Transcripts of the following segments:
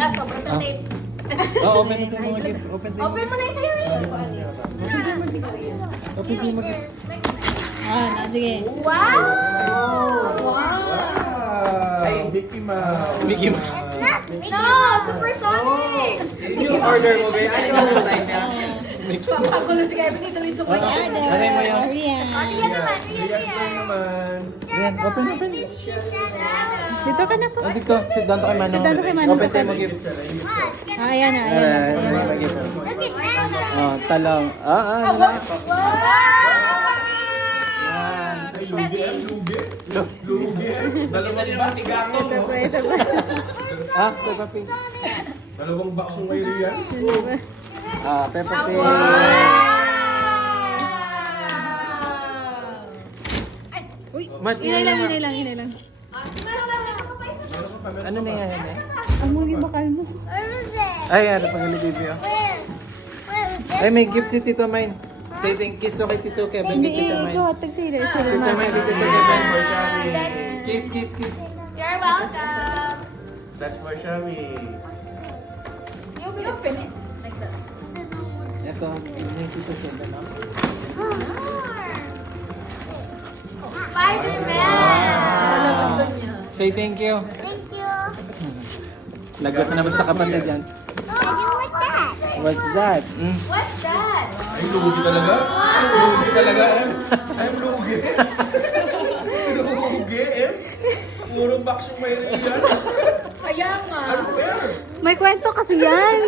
Last, sobra sa tape. Oh, open mo mga gift. Open mo. Open mo na yung sa'yo. Open mo mga gift. Sige. Wow! Ay, Mickey Mouse. Mickey Mouse. No, Supersonic! Yung order mo, ba? Ano yung design niya? Papagulo si Kevin dito yung suko niya. Aray mo yun. Rian. Rian naman, Rian, Rian Rian. naman. Rian, open. Dito ka na po. Ah, dito. Sit down to kay Manong. Sit down to kay Manong. Open tayo mga gift. Ayan na, ayan na. Ayan, Ayan na. mga gift. Look at that. Oh, talong. Wow! Dalawang box. Ah, Peppa Pig. Dalawang box yung may Rian. Ah, Peppa Pig. Mat, Inay lang, inay lang, inay lang. ano na yan? eh? Ang muli bakal mo. Ay, ano pang video? Ay, may gift si Tito Mine. Say thank kiss to kay Tito Kevin. Kay Tito Mine. Ikaw, tag-tira. Tito Mine, kay Tito Kevin. Kiss, kiss, kiss. You're welcome. That's for Shami. You open it. Like that. Ito, yung Tito Kevin. Spider-Man! Say thank you. Thank you. Lagot na naman sa kapatid yan. What's that? What's that? Ay, lugi talaga? Ay, lugi talaga, eh. Ay, lugi. Lugi, eh. Puro box yung may Rian. Kaya nga. May kwento kasi yan.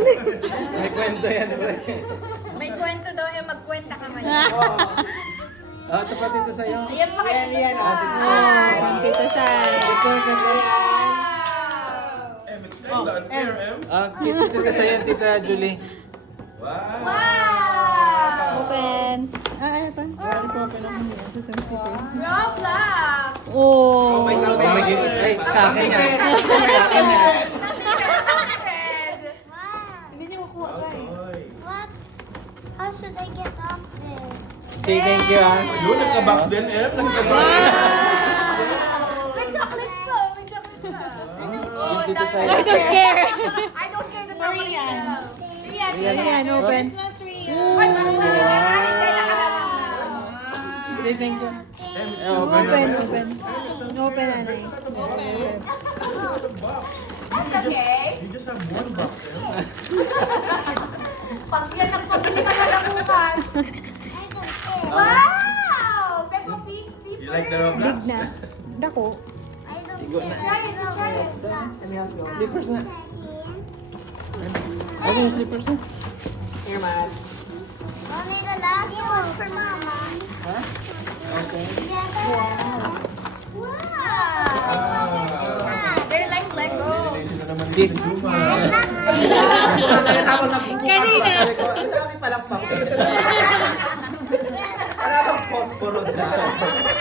May kwento yan. May kwento daw eh, magkwenta ka ngayon. Ah, ito pa dito sa'yo. Ayan pa kayo. Dito sa... Ah, kiss dito sa'yo, Tita Julie. Wow. Wow! Open. Ano pa? Roblox! Oh. May gift. Ay, sa akin yan. Hindi niyo makuha ba eh. What? How should I get off this? Say thank you, ah. Yun, nagka-box din, eh. Nagka-box. May chocolates ko! May chocolates ka! Gift dito sa'yo. I don't care. I don't care the chocolate Rian. Rian. Ayan, open. Ay, Say thank you. Open, open. Open, anay. Open. That's okay. You just have one box, eh. Pag yan ang pabili ka na lang bukas. I don't care. Wow! Peppa Pig sleeper. You like the Roblox? Big na. Dako. I don't Igo na. Try it, try it. Slippers na. Ano yung slippers na? Only the last one for Mama. Wow! They're like Legos. This. Kanina. Ang dami palang papel. Wala bang posporo dyan?